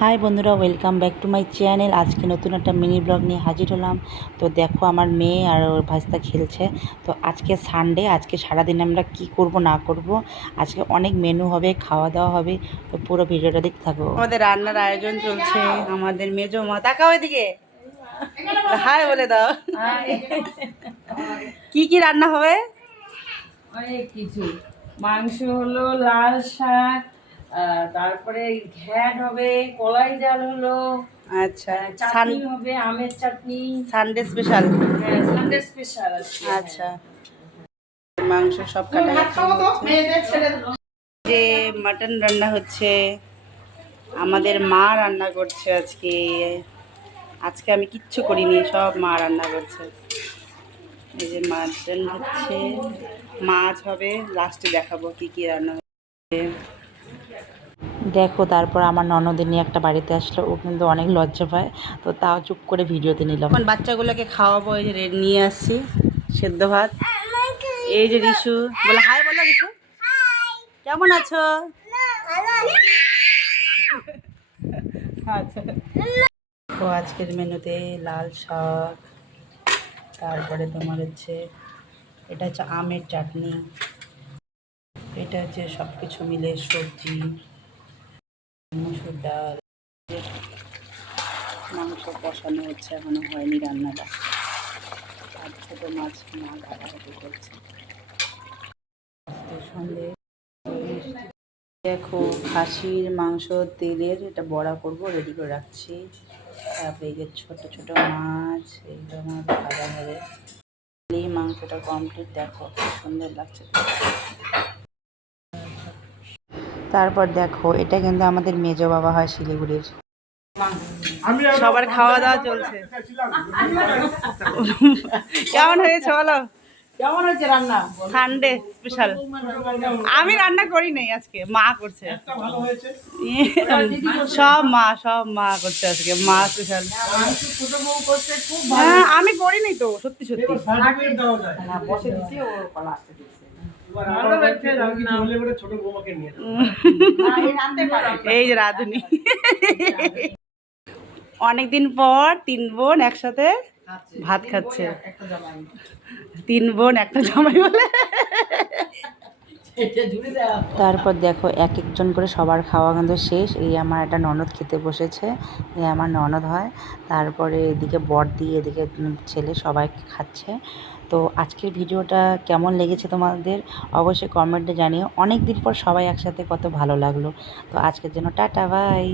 High বন্ধুরা, welcome back to my channel. আজকে নতুন একটা মিনি ব্লগ নিয়ে হাজির হলাম। তো দেখো, আমার মেয়ে আর ওর ভাইস্তা খেলছে। তো আজকে সানডে, আজকে সারাদিন আমরা কি করব না করব, আজকে অনেক মেনু হবে, খাওয়া দাওয়া হবে। তো পুরো ভিডিওটা দেখতে থাকো। আমাদের রান্নার আয়োজন চলছে। আমাদের মেজো মা, তাকাও এদিকে, হাই বলে দাও। কি কি রান্না হবে? অনেক কিছু। মাংস হলো, লাল শাক, তারপরে ঘ্যাট হবে, কলাই ডাল হলো, আচ্ছা, চাটনি হবে, আমের চাটনি। Sunday special. হ্যাঁ, সানডে স্পেশাল। আচ্ছা, মাংস সব কাটাকাটি হচ্ছে। যে মাটন রান্না হচ্ছে, আমাদের মা রান্না করছে আজকে। আজকে আমি কিচ্ছু করিনি, সব মা রান্না করছে। এই যে মাটন হচ্ছে, মাছ হবে, লাস্টে দেখাবো কি কি রান্না হচ্ছে। দেখো, তারপর আমার ননদের নিয়ে একটা বাড়িতে আসলো। ও কিন্তু অনেক লজ্জা পায়, তো তাও চুপ করে ভিডিওতে নিলাম। এখন বাচ্চাগুলোকে খাওয়াবো। এই যে নিয়ে আসছি সেদ্ধ ভাত। এই যে রিশু, বলে হাই বলো রিশু, কেমন আছো? আচ্ছা, তো আজকের মেনুতে লাল শাক, তারপরে তোমার হচ্ছে এটা হচ্ছে আমের চাটনি, এটা হচ্ছে সব কিছু মিলে সবজি, মুসুর ডাল, মাংস কষানো হচ্ছে, এখনো হয়নি রান্নাটা। আর ছোটো মাছ মা কাটাকাটি করছে। সঙ্গে দেখো, খাসির মাংস তেলের এটা বড়া করব, রেডি করে রাখছি। তারপরে এই যে ছোটো ছোটো মাছ, এইগুলো আমার ভাজা হবে। এই মাংসটা কমপ্লিট, দেখো খুব সুন্দর লাগছে। তারপর দেখো, এটা কিন্তু আমাদের মেজো বাবা হয় শিলিগুড়ির। সবার খাওয়া দাওয়া চলছে। কেমন হয়েছে বলো? কেমন হয়েছে রান্না? Sunday special. আমি রান্না করি নাই, আজকে মা করছে। সব মা করছে আজকে, মা স্পেশাল। হ্যাঁ, আমি করি নাই তো, সত্যি সত্যি। এই যে রাঁধুনি, অনেকদিন পর 3 বোন একসাথে ভাত খাচ্ছে। 3 বোন একটা জামাই বলে। তারপর দেখো, এক একজন করে সবার খাওয়া কিন্তু শেষ। এই আমার একটা ননদ খেতে বসেছে, এই আমার ননদ হয়। তারপরে এদিকে বড়দি, এদিকে ছেলে, সবাই খাচ্ছে। তো আজকের ভিডিওটা কেমন লেগেছে তোমাদের অবশ্যই কমেন্টে জানিও। অনেক দিন পর সবাই একসাথে, কত ভালো লাগলো। তো আজকের জন্য টাটা, বাই।